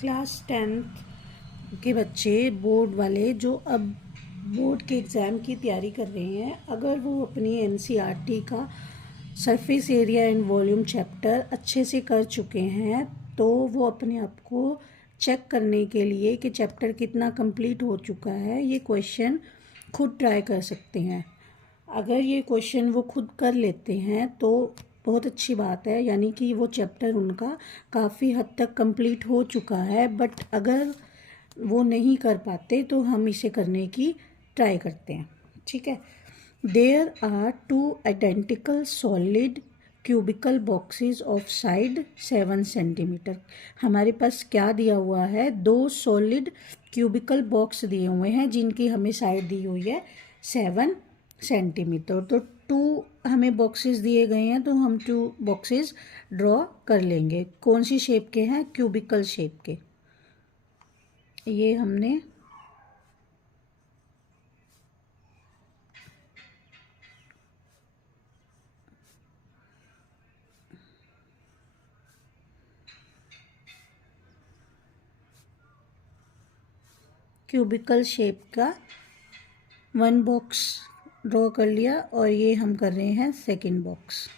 Class 10th के बच्चे board वाले जो अब बोर्ड के एग्ज़ाम की तैयारी कर रहे हैं, अगर वो अपनी एनसीईआरटी का surface area and volume chapter अच्छे से कर चुके हैं तो वो अपने आप को चेक करने के लिए कि चैप्टर कितना कंप्लीट हो चुका है, ये क्वेश्चन खुद ट्राई कर सकते हैं। अगर ये क्वेश्चन वो खुद कर लेते हैं तो बहुत अच्छी बात है, यानी कि वो चैप्टर उनका काफ़ी हद तक कंप्लीट हो चुका है। बट अगर वो नहीं कर पाते तो हम इसे करने की ट्राई करते हैं, ठीक है। There are 2 identical solid cubical boxes of side 7 centimetre. हमारे पास क्या दिया हुआ है, 2 सॉलिड क्यूबिकल बॉक्स दिए हुए हैं जिनकी हमें साइड दी हुई है 7 सेंटीमीटर। तो 2 हमें बॉक्सेस दिए गए हैं तो हम 2 बॉक्सेस ड्रॉ कर लेंगे। कौन सी शेप के हैं, क्यूबिकल शेप के। ये हमने क्यूबिकल शेप का 1 बॉक्स ड्रॉ कर लिया और ये हम कर रहे हैं सेकंड बॉक्स।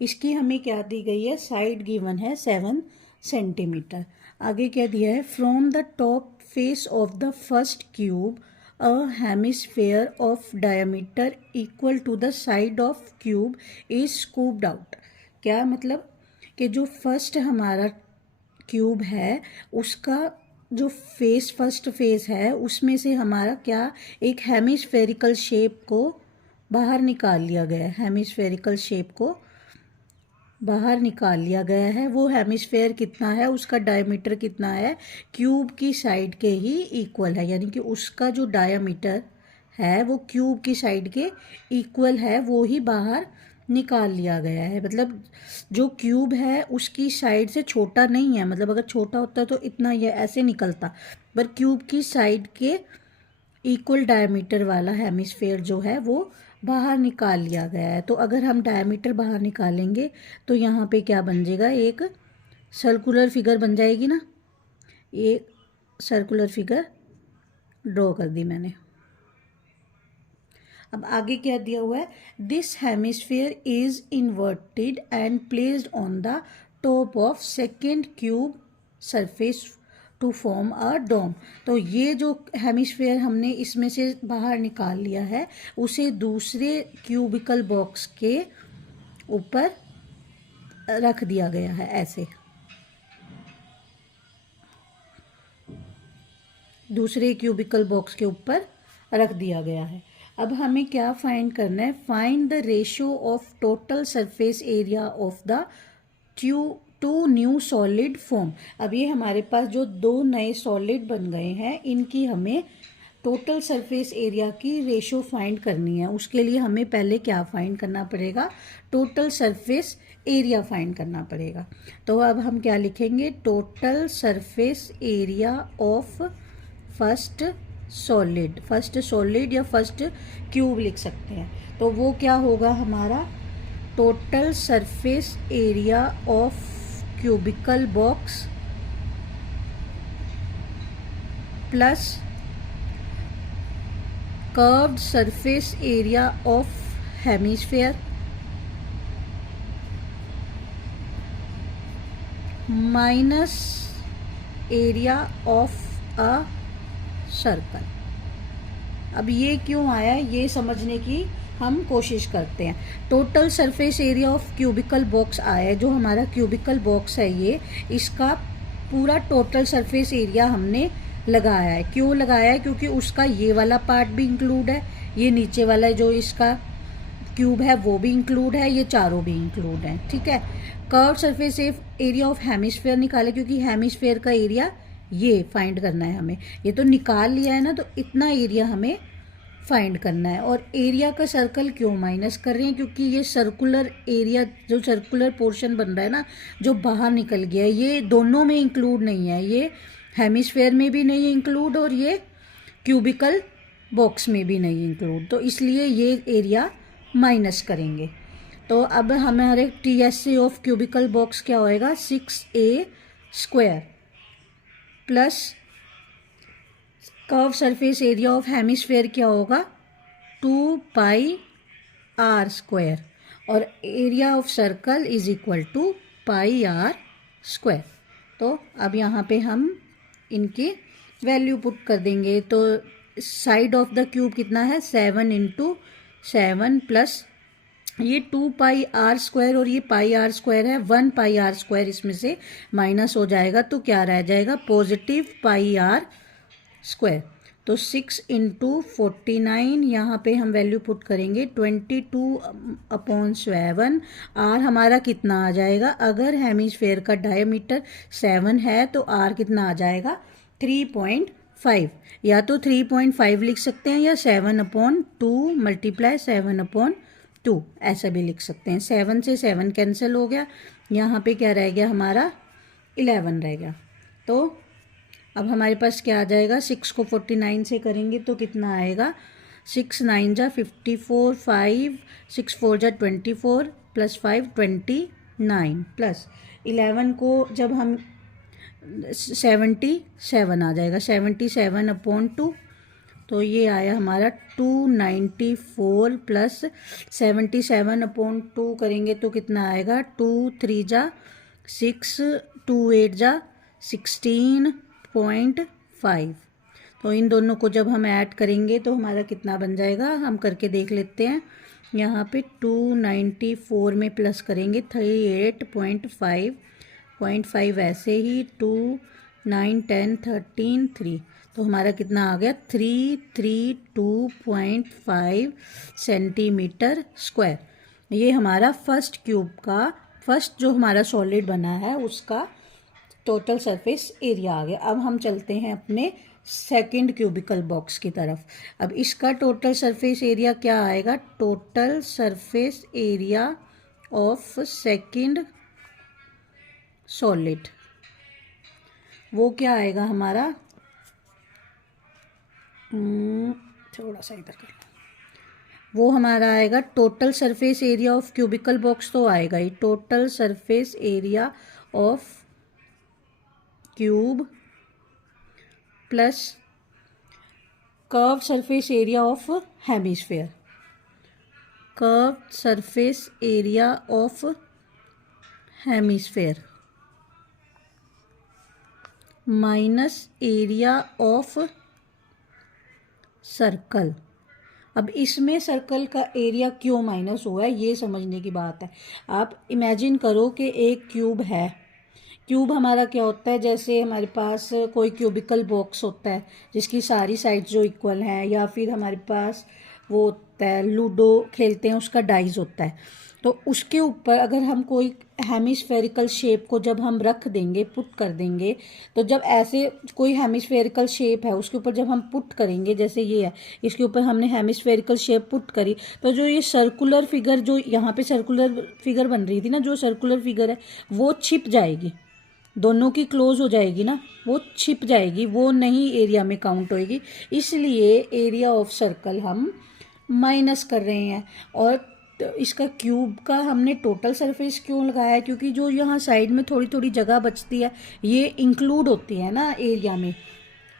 इसकी हमें क्या दी गई है, साइड गिवन है 7 सेंटीमीटर। आगे क्या दिया है, from the top face of the first cube a hemisphere of diameter equal to the side of cube is scooped out. क्या मतलब कि जो फर्स्ट हमारा क्यूब है उसका जो फेस, फर्स्ट फेस है उसमें से हमारा क्या एक हेमिस्फेरिकल शेप को बाहर निकाल लिया गया है। हेमिस्फेरिकल शेप को बाहर निकाल लिया गया है। वो हेमिस्फेयर कितना है, उसका डायमीटर कितना है, क्यूब की साइड के ही इक्वल है, यानी कि उसका जो डायमीटर है वो क्यूब की साइड के इक्वल है, वो ही बाहर निकाल लिया गया है। मतलब जो क्यूब है उसकी साइड से छोटा नहीं है, मतलब अगर छोटा होता तो इतना ये ऐसे निकलता, पर क्यूब की साइड के इक्वल डायमीटर वाला हेमिस्फेयर जो है वो बाहर निकाल लिया गया है। तो अगर हम डायमीटर बाहर निकालेंगे तो यहाँ पे क्या बन जाएगा, एक सर्कुलर फिगर बन जाएगी ना। ये सर्कुलर फिगर ड्रॉ कर दी मैंने। अब आगे क्या दिया हुआ है, this hemisphere is inverted and placed on the top of second cube surface to form a dome. तो ये जो हेमिस्फेयर हमने इसमें से बाहर निकाल लिया है उसे दूसरे क्यूबिकल बॉक्स के ऊपर रख दिया गया है, ऐसे दूसरे क्यूबिकल बॉक्स के ऊपर रख दिया गया है। अब हमें क्या फाइंड करना है, find the ratio of total surface area of the two new solid form. अब ये हमारे पास जो 2 नए सॉलिड बन गए हैं इनकी हमें टोटल सरफेस एरिया की रेशियो फाइंड करनी है। उसके लिए हमें पहले क्या फाइंड करना पड़ेगा, टोटल सरफेस एरिया फाइंड करना पड़ेगा। तो अब हम क्या लिखेंगे, total surface area of first solid या फर्स्ट क्यूब लिख सकते हैं। तो वो क्या होगा हमारा, total surface area of cubical box plus curved surface area of hemisphere minus area of a circle. अब ये क्यों आया ये समझने की हम कोशिश करते हैं। Total surface area of cubical box आया है, जो हमारा क्यूबिकल बॉक्स है ये, इसका पूरा टोटल सरफेस एरिया हमने लगाया है। क्यों लगाया है, क्योंकि उसका ये वाला पार्ट भी इंक्लूड है, ये नीचे वाला जो इसका क्यूब है वो भी इंक्लूड है, ये चारों भी इंक्लूड हैं, ठीक है। Curve surface area of hemisphere निकाले, क्योंकि हेमिस्फेयर का एरिया ये फाइंड करना है हमें। ये तो निकाल लिया है ना, तो इतना एरिया हमें फाइंड करना है। और एरिया का सर्कल क्यों माइनस कर रहे हैं, क्योंकि ये सर्कुलर एरिया, जो सर्कुलर पोर्शन बन रहा है ना, जो बाहर निकल गया है, ये दोनों में इंक्लूड नहीं है, ये हेमिस्फेयर में भी नहीं इंक्लूड और ये क्यूबिकल बॉक्स में भी नहीं इंक्लूड, तो इसलिए ये एरिया माइनस करेंगे। तो अब हमारे TSA ऑफ क्यूबिकल बॉक्स क्या होएगा, 6A² plus curve surface area of hemisphere क्या होगा, 2πr² और area of circle is equal to πr²। तो अब यहाँ पे हम इनकी वैल्यू पुट कर देंगे। तो साइड ऑफ द क्यूब कितना है, 7 × 7 प्लस ये 2πr² और ये πr² है, 1πr² इसमें से माइनस हो जाएगा तो क्या रह जाएगा, पॉजिटिव πr²। तो 6 × 49 यहाँ पे हम वैल्यू पुट करेंगे 22/7। r हमारा कितना आ जाएगा, अगर हेमिस्फेयर का डायमीटर 7 है तो r कितना आ जाएगा, 3.5। या तो 3.5 लिख सकते हैं या 7/2 × 7/2 ऐसा भी लिख सकते हैं। 7 से 7 कैंसिल हो गया, यहाँ पे क्या रह गया हमारा, 11 रह गया। तो अब हमारे पास क्या आ जाएगा, 6 को 49 से करेंगे तो कितना आएगा, 6 × 9 = 54, 5 6 × 4 = 24 प्लस 5 29 प्लस 11 को जब हम 77 आ जाएगा, 77/2। तो ये आया हमारा 294 प्लस 77/2 करेंगे तो कितना आएगा, 2 3 = 6, 2 8 = 16.5। तो इन दोनों को जब हम ऐड करेंगे तो हमारा कितना बन जाएगा, हम करके देख लेते हैं। यहाँ पे 294 में प्लस करेंगे 38.5 ऐसे ही 2 9 10 13 3, तो हमारा कितना आ गया, 332.5 cm²। ये हमारा फर्स्ट क्यूब का, फर्स्ट जो हमारा सॉलिड बना है उसका टोटल सरफेस एरिया आ गया। अब हम चलते हैं अपने सेकंड क्यूबिकल बॉक्स की तरफ। अब इसका टोटल सरफेस एरिया क्या आएगा, total surface area of second solid, वो क्या आएगा हमारा, थोड़ा सा इधर कर, वो हमारा आएगा total surface area of cubical box, तो आएगा ही total surface area of cube plus curve surface area of hemisphere, curve surface area of hemisphere minus area of circle. अब इसमें सर्कल का एरिया क्यों माइनस हुआ है ये समझने की बात है। आप इमेजिन करो कि एक क्यूब है, क्यूब हमारा क्या होता है, जैसे हमारे पास कोई क्यूबिकल बॉक्स होता है जिसकी सारी साइड्स जो इक्वल हैं, या फिर हमारे पास वो होता है लूडो खेलते हैं उसका डाइस होता है, तो उसके ऊपर अगर हम कोई हेमिस्फेरिकल शेप को जब हम रख देंगे, पुट कर देंगे, तो जब ऐसे कोई हेमिस्फेरिकल शेप है उसके ऊपर जब हम पुट करेंगे, जैसे ये है इसके ऊपर हमने हेमिस्फेरिकल शेप पुट करी, तो जो ये सर्कुलर फिगर, जो यहाँ पे सर्कुलर फिगर बन रही थी ना, जो सर्कुलर फिगर है वो छिप जाएगी, दोनों की क्लोज हो जाएगी ना, वो छिप जाएगी, वो नहीं एरिया में काउंट होएगी। इसलिए एरिया ऑफ सर्कल हम माइनस कर रहे हैं। और तो इसका क्यूब का हमने टोटल सरफेस क्यों लगाया है, क्योंकि जो यहाँ साइड में थोड़ी थोड़ी जगह बचती है ये इंक्लूड होती है ना एरिया में,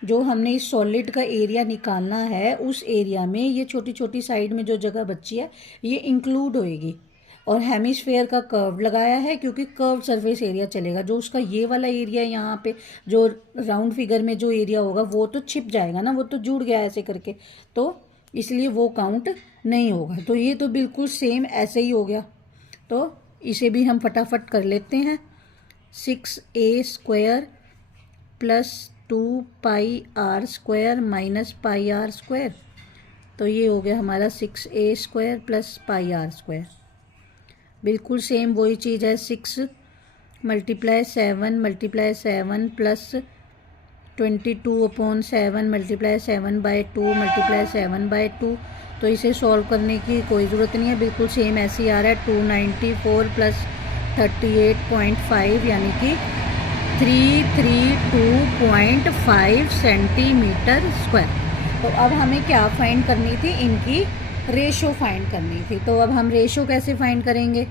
जो हमने इस सॉलिड का एरिया निकालना है उस एरिया में ये छोटी छोटी साइड में जो जगह बची है ये इंक्लूड होएगी। और हेमिस्फेयर का कर्व लगाया है क्योंकि कर्व सरफेस एरिया चलेगा, जो उसका ये वाला एरिया यहाँ पे जो राउंड फिगर में जो एरिया होगा वो तो छिप जाएगा ना, वो तो जुड़ गया ऐसे करके, तो इसलिए वो काउंट नहीं होगा। तो ये तो बिल्कुल सेम ऐसे ही हो गया, तो इसे भी हम फटाफट कर लेते हैं। 6a² plus 2πr² minus πr², तो ये हो गया हमारा 6a² प्लस πr²। बिल्कुल सेम वही चीज़ है, 6 × 7 प्लस 22/7 × 7/2 × 7/2। तो इसे सॉल्व करने की कोई ज़रूरत नहीं है, बिल्कुल सेम ऐसे ही आ रहा है। 294 प्लस 38.5 यानी कि 332.5 सेंटीमीटर स्क्वायर। तो अब हमें क्या फाइंड करनी थी, इनकी रेशो फाइंड करनी थी। तो अब हम रेशो कैसे फाइंड करेंगे,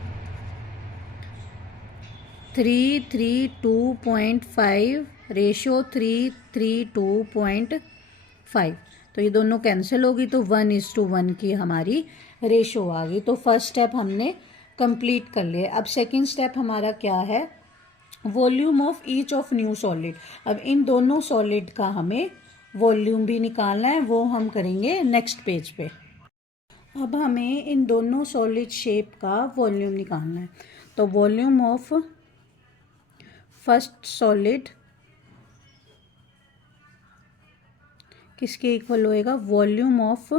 332.5 रेशो 332.5, तो ये दोनों कैंसिल होगी तो 1:1 की हमारी रेशो आ गई। तो फर्स्ट स्टेप हमने कंप्लीट कर लिया। अब सेकंड स्टेप हमारा क्या है, volume of each of new solid. अब इन दोनों सॉलिड का हमें वॉल्यूम भी निकालना है, वो हम करेंगे नेक्स्ट पेज पे। अब हमें इन दोनों सॉलिड शेप का वॉल्यूम निकालना है। तो वॉल्यूम ऑफ फर्स्ट सॉलिड किसके इक्वल होएगा, volume of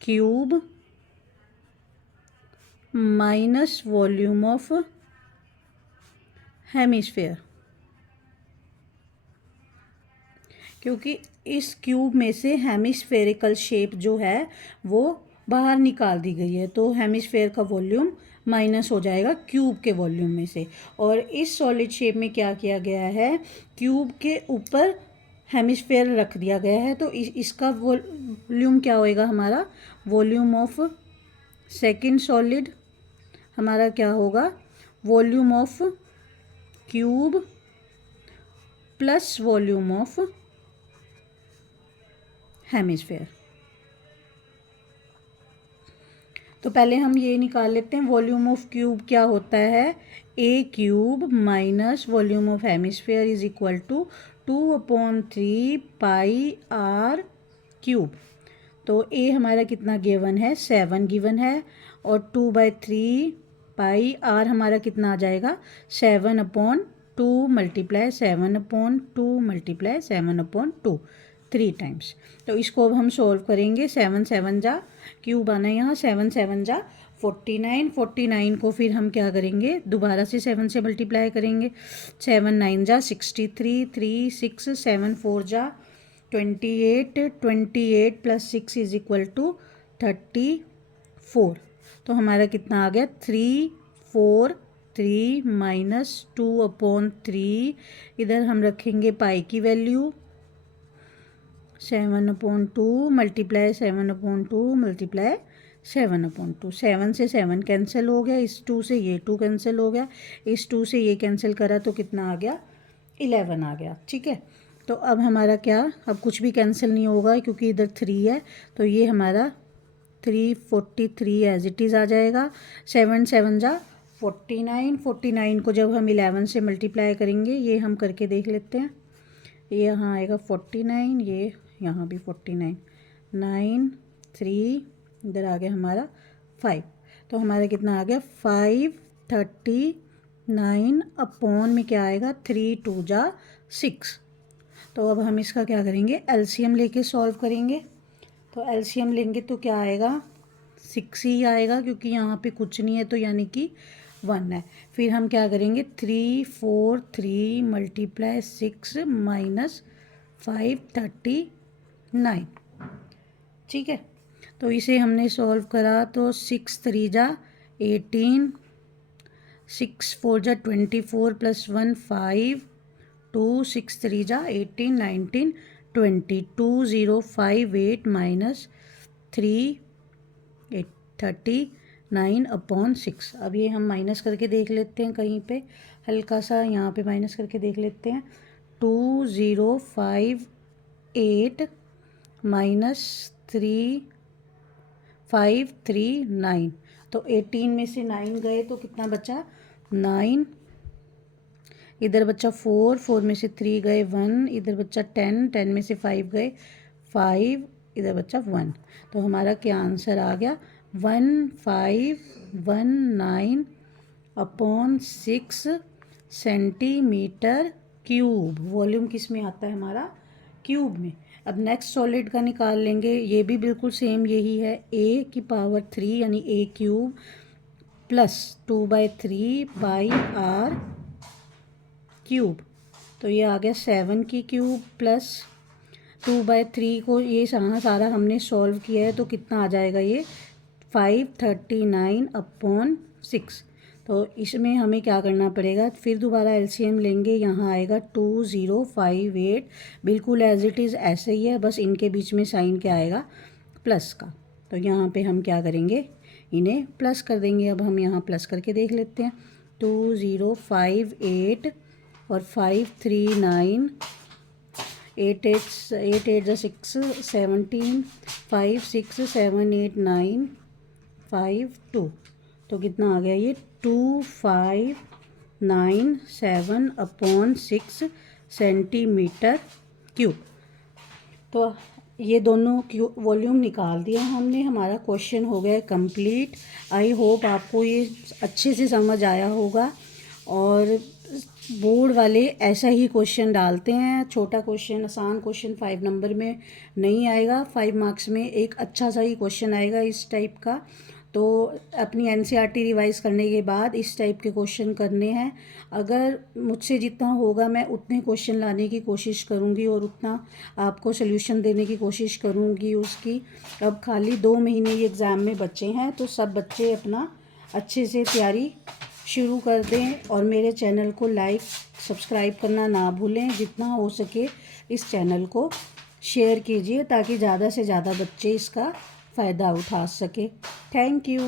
cube minus volume of hemisphere, क्योंकि इस क्यूब में से हेमिस्फेरिकल शेप जो है वो बाहर निकाल दी गई है, तो हेमिस्फेयर का वॉल्यूम माइनस हो जाएगा क्यूब के वॉल्यूम में से। और इस सॉलिड शेप में क्या किया गया है, क्यूब के ऊपर हेमिस्फेयर रख दिया गया है, तो इसका वॉल्यूम क्या होएगा हमारा, वॉल्यूम ऑफ सेकंड सॉलिड हमारा क्या होगा, volume of cube plus volume of hemisphere. तो पहले हम ये निकाल लेते हैं, वॉल्यूम ऑफ क्यूब क्या होता है, a cube minus volume of hemisphere is equal to 2/3 pi r cube. तो ए हमारा कितना गिवन है, 7 गिवन है, और 2/3 पाई आर हमारा कितना आ जाएगा, 7/2 मल्टीप्लाई 7/2 मल्टीप्लाई 7/2, 3 टाइम्स। तो इसको अब हम सॉल्व करेंगे, 7 7 जा, क्यूब आना है यहाँ, 7 7 जा 49, 49 को फिर हम क्या करेंगे, दोबारा से 7 से मल्टीप्लाई करेंगे, 7 9 जा 63, 3 6 7 4 जा 28, 28 प्लस 6 इज इक्वल टू 34। तो हमारा कितना आ गया, 3 4 3 माइनस 2/3, इधर हम रखेंगे पाई की वैल्यू, 7/2 मल्टीप्लाई 7/2 मल्टीप्लाई 7/2, 7 से 7 कैंसिल हो गया, इस 2 से ये 2 कैंसिल हो गया, इस 2 से ये कैंसिल करा तो कितना आ गया, 11 आ गया। ठीक है, तो अब हमारा क्या, अब कुछ भी कैंसिल नहीं होगा क्योंकि इधर 3 है, तो ये हमारा 343 एज इट इज़ आ जाएगा। 7 7 जा 49, 49 को जब हम 11 से मल्टीप्लाई करेंगे, ये हम करके देख लेते हैं, ये यहाँ आएगा 49, ये यहाँ भी 49, 9 3 इधर आ गया हमारा 5, तो हमारा कितना आ गया 539 अपॉन में क्या आएगा, 3 2 जा 6। तो अब हम इसका क्या करेंगे, एलसीएम लेके सॉल्व करेंगे। तो एलसीएम लेंगे तो क्या आएगा, 6 ही आएगा, क्योंकि यहाँ पे कुछ नहीं है तो यानी कि 1 है। फिर हम क्या करेंगे, 343 मल्टीप्लाई 6 माइनस 539, ठीक है। तो इसे हमने सॉल्व करा तो 6 3 जा 18, 6 4 जा 24 प्लस 1 5, 2 6 3 जा 18 19 20, 2058 माइनस 3 39/6। अब ये हम माइनस करके देख लेते हैं, कहीं पे हल्का सा यहाँ पे माइनस करके देख लेते हैं, 2058 माइनस 3539, तो 18 में से 9 गए तो कितना बचा, 9, इधर बच्चा 4, 4 में से 3 गए 1, इधर बच्चा 10, 10 में से 5 गए 5, इधर बच्चा 1। तो हमारा क्या आंसर आ गया, 1519/6 सेंटीमीटर क्यूब। वॉल्यूम किस में आता है हमारा, क्यूब में। अब नेक्स्ट सॉलिड का निकाल लेंगे, ये भी बिल्कुल सेम यही है, a की पावर 3 यानी a cube plus 2/3 pi r cube, तो ये आ गया 7 की क्यूब प्लस 2/3 को ये सारा हमने सॉल्व किया है, तो कितना आ जाएगा ये 539/6। तो तो इसमें हमें क्या करना पड़ेगा, फिर दोबारा एलसीएम लेंगे, यहाँ आएगा 2058, बिल्कुल एज इट इज़ ऐसे ही है, बस इनके बीच में साइन क्या आएगा, प्लस का। तो यहाँ पे हम क्या करेंगे, इन्हें प्लस कर देंगे। अब हम यहाँ प्लस करके देख लेते हैं, 2058 और 539, 8 8 6 17, 5 6 7 8 9 5 2, तो कितना आ गया ये 2597/6 सेंटीमीटर क्यूब। तो ये दोनों वॉल्यूम निकाल दिया हमने, हमारा क्वेश्चन हो गया कंप्लीट। आई होप आपको ये अच्छे से समझ आया होगा। और बोर्ड वाले ऐसा ही क्वेश्चन डालते हैं, छोटा क्वेश्चन, आसान क्वेश्चन 5 नंबर में नहीं आएगा, 5 मार्क्स में एक अच्छा सा ही क्वेश्चन आएगा इस टाइप का। तो अपनी एनसीईआरटी रिवाइज करने के बाद इस टाइप के क्वेश्चन करने हैं। अगर मुझसे जितना होगा मैं उतने क्वेश्चन लाने की कोशिश करूँगी और उतना आपको सोल्यूशन देने की कोशिश करूँगी उसकी। अब खाली 2 महीने ही एग्ज़ाम में बचे हैं, तो सब बच्चे अपना अच्छे से तैयारी शुरू कर दें और मेरे चैनल को लाइक सब्सक्राइब करना ना भूलें। जितना हो सके इस चैनल को शेयर कीजिए ताकि ज़्यादा से ज़्यादा बच्चे इसका फ़ायदा उठा सके। Thank you.